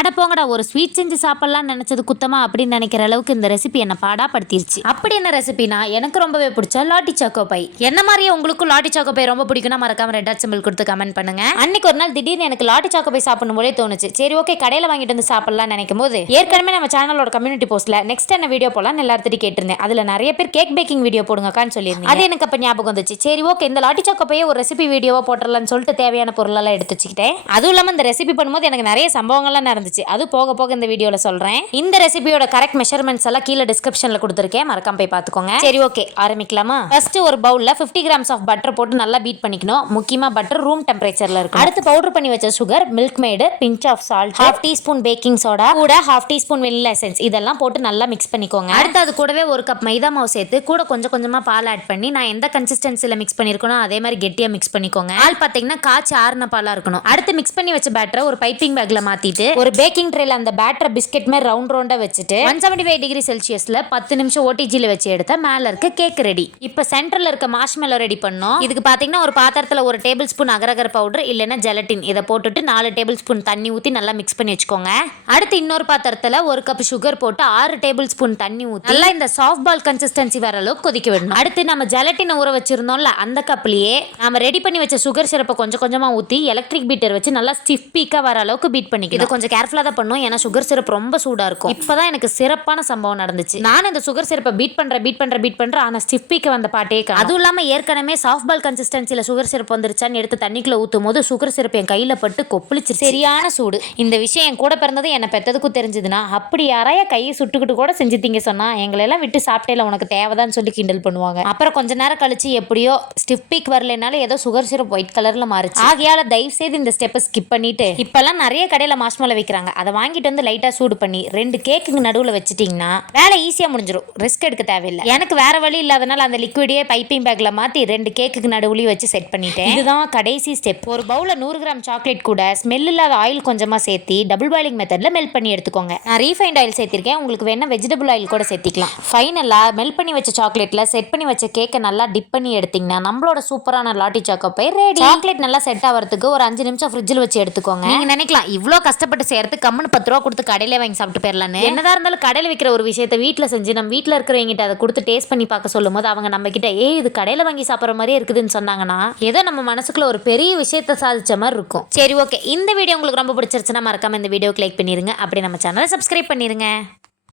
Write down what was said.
அட போங்கடா, ஒரு ஸ்வீட் செஞ்சு சாப்பிடலாம் நினைச்சது குத்தமா அப்படின்னு நினைக்கிற அளவுக்கு இந்த ரெசிபி என்ன பாடாப்படுத்திருச்சு. அப்படி என்ன ரெசிபினா, எனக்கு ரொம்பவே பிடிச்ச லாட்டி சாக்கோ பை. என்ன மாதிரியே உங்களுக்கும் லாட்டி சாக்கோ பை ரொம்ப பிடிக்கும்னா மறக்காம ரெட் டாட் சிம்பிள் கொடுத்து கமெண்ட் பண்ணுங்க. அன்னைக்கு ஒரு நாள் திடீர்னு எனக்கு லாட்டி சாக்கோ பை சாப்பிடணும் போலே தோணுச்சு. சரி ஓகே, கடையில வாங்கிட்டு வந்து சாப்பிடலாம் நினைக்கும் போது ஏற்கனவே நம்ம சேனலோட கம்யூனிட்டி போஸ்ட்ல நெக்ஸ்ட் என்ன வீடியோ போலாம் எல்லார்த்திட்டையும் கேட்டிருந்தேன். அதுல நிறைய பேர் கேக் பேக்கிங் வீடியோ போடுங்கக்கான்னு சொல்லியிருந்தேன். அது எனக்கு அப்ப ஞாபகம் வந்துச்சு. சரி ஓகே, இந்த லாட்டி சாக்கோ பையை ஒரு ரெசிபி வீடியோவா போட்டுடலாம்னு சொல்லிட்டு தேவையான பொருளெல்லாம் எடுத்து வச்சுக்கிட்டேன். அதுவும் இல்லாம இந்த ரெசிபி பண்ணும்போது எனக்கு நிறைய சம்பவங்கள்லாம் நடந்துச்சு. அது போக இந்த வீடியோல சொல்றேன். இந்த ரெசிபியோட கரெக்ட் மெஷர்மெண்ட்ஸ் எல்லாம் கீழ டிஸ்கிரிப்ஷன்ல கொடுத்திருக்கேன், மறக்காம போய் பாத்துக்கோங்க. சரி ஓகே, ஆரம்பிக்கலாமா? ஃபர்ஸ்ட் ஒரு பவுல்ல 50 grams ஆஃப் பட்டர் போட்டு நல்லா பீட் பண்ணிக்கணும். முக்கியமா பட்டர் ரூம் டெம்பரேச்சர்ல இருக்கும். அடுத்து பவுடர் பண்ணி வச்ச sugar, Milkmaid, pinch of salt, 1/2 teaspoon baking soda, கூட 1/2 டீஸ்பூன் வெனிலா எசன்ஸ் இதெல்லாம் போட்டு நல்லா மிக்ஸ் பண்ணிக்கோங்க. அடுத்து அது கூடவே ஒரு கப் மைதா மாவு சேர்த்து கூட கொஞ்சம் கொஞ்சமா பால் ஆட் பண்ணி நான் எந்த கன்சிஸ்டன்சில மிக்ஸ் பண்ணிருக்கனோ அதே மாதிரி கெட்டியா மிக்ஸ் பண்ணிக்கோங்க. பால் பாத்தீங்கன்னா காய்ச்சி ஆறுன பாலா இருக்கணும். அடுத்து மிக்ஸ் பண்ணி வச்ச பேட்டரை ஒரு பைப்பிங் பேக்ல மாத்திட்டு ஒரு பேக்கிங் ட்ரேல அந்த பேட்டரை பிஸ்கெட் மாதிரி ரவுண்ட் ரவுண்டா வச்சுட்டு 175 டிகிரி செல்சியஸ்ல 10 நிமிஷம் ஓடிஜில வச்சு எடுத்தா மேல இருக்க கேக் ரெடி. இப்ப சென்டர்ல இருக்க மார்ஷ்மெல்லோ ரெடி பண்ணோம். இதுக்கு பாத்தீங்கன்னா ஒரு பாத்திரத்துல 1 டேபிள் ஸ்பூன் அகர் பவுடர் இல்லைன்னா ஜெலட்டின் இதை போட்டுட்டு 4 டேபிள் ஸ்பூன் தண்ணி ஊத்தி நல்லா மிக்ஸ் பண்ணி வச்சுக்கோங்க. அடுத்து இன்னொரு பாத்திரத்துல 1 கப் சுகர் போட்டு 6 டேபிள் ஸ்பூன் தண்ணி ஊத்தி நல்லா இந்த சாஃப்ட் பால் கன்சிஸ்டன்சி வர அளவுக்கு கொதிக்க விடணும். அடுத்து நம்ம ஜெலட்டினை ஊற வச்சிருந்தோம்ல, அந்த கப்லயே நாம ரெடி பண்ணி வச்ச சுகர் சிரப்பை கொஞ்சம் கொஞ்சமா ஊத்தி எலக்ட்ரிக் பீட்டர் வச்சு நல்லா ஸ்டிஃப் பீக்கா வர அளவுக்கு பீட் பண்ணிக்கணும். இது கொஞ்சம் கேர்ஃபுல்லா தான் பண்ணும், ஏன்னா சுகர் சிரப் ரொம்ப சூடா இருக்கும். இப்பதான் எனக்கு சிறப்பான சம்பவம் நடந்துச்சு. நான் இந்த சுகர் சிரப்பை பீட் பண்றேன் ஆனா ஸ்டிஃப் பீக்க வந்த பாட்டே காணோம். அதுவும் இல்லாம ஏற்கனவே சாஃப்ட் பால் கன்சிஸ்டன்சில சுகர் சிரப் வந்துருச்சான்னு எடுத்து தண்ணிக்குள்ள ஊத்தும் போது சுகர் சிரப் என் கையில பட்டு கொப்பளிச்சு சரியான சூடு. இந்த விஷயம் என் கூட பிறந்தது என்ன பெத்ததுக்கும் தெரிஞ்சதுன்னா அப்படி யாரையா கையை சுட்டுக்கிட்டு கூட செஞ்சுட்டீங்க சொன்னா எங்களை எல்லாம் விட்டு சாப்பிட்டேல உனக்கு தேவைதான்னு சொல்லி கிண்டல் பண்ணுவாங்க. அப்புறம் கொஞ்ச நேரம் கழிச்சு எப்படியோ ஸ்டிஃப் பீக் வரலனால ஏதோ சுகர் சிரப் ஒயிட் கலர்ல மாறிச்சு. ஆகையால தயவு செய்து இந்த ஸ்டெப்பை ஸ்கிப் பண்ணிட்டு இப்பெல்லாம் நிறைய கடையில மார்ஷ்மெல்லோ விற்கிறாங்க, அதை வாங்கிட்டு வந்து லைட்டா சூடு பண்ணி 2 கேக்குக்கு நடுவில் வச்சுட்டீங்கன்னா வேலை ஈஸியா முடிஞ்சிடும், ரிஸ்க் எடுக்க தேவையில்லை. எனக்கு வேற வழி இல்லாதனால அந்த லிக்விடியே பைப்பிங் பேக்ல மாத்தி 2 கேக்குக்கு நடுவுலயும் வச்சு செட் பண்ணிட்டேன். இதுதான் கடைசி ஸ்டெப். ஒரு பவுல்ல 100 கிராம் சாக்லேட் கூட ஸ்மெல் இல்லாத ஆயில் கொஞ்சமா சேர்த்து டபுள் பாயிலிங் மெத்தட்ல மெல்ட் பண்ணி எடுத்துக்கோங்க. நான் ரீஃபைண்ட் ஆயில் சேர்த்திருக்கேன், உங்களுக்கு வேணா வெஜிடபிள் ஆயில் கூட சேர்த்திக்கலாம். ஃபைனலா மெல்ட் பண்ணி வச்ச சாக்லேட்ல செட் பண்ணி வச்ச கேக்கை நல்லா டிப் பண்ணி எடுத்தீங்கன்னா நம்மளோட சூப்பரான லாட்டி சாக்கோ பை ரெடி. சாக்லேட் நல்லா செட் ஆகிறதுக்கு ஒரு 5 நிமிஷம் ஃப்ரிட்ஜில் வச்சு எடுத்துக்கோங்க. நீங்க நினைக்கலாம் இவ்வளோ கஷ்டப்பட்டு செய்யறது கம்முன்னு 10 ரூபா கொடுத்து கடையில வாங்கி சாப்பிட்டு போயிடலான்னு. என்னதான் இருந்தாலும் கடையில் விற்கிற ஒரு விஷயத்தை வீட்டில் செஞ்சு நம்ம வீட்டில் இருக்கிறவங்கிட்ட அதை கொடுத்து டேஸ்ட் பண்ணி பார்க்க சொல்லும் போது அவங்க நம்ம கிட்ட இது கடையில் வாங்கி சாப்பிட்ற மாதிரியே இருக்குதுன்னு சொன்னாங்கன்னா ஏதோ நம்ம மனசுக்குள்ள ஒரு பெரிய விஷயத்தை சாதிச்ச மாதிரி இருக்கும். சரி ஓகே, இந்த வீடியோ உங்களுக்கு ரொம்ப பிடிச்சிருச்சுன்னா மறக்காம இந்த வீடியோக்கு லைக் பண்ணிருங்க, அப்படி நம்ம சேனலை சப்ஸ்கிரைப் பண்ணிருங்க.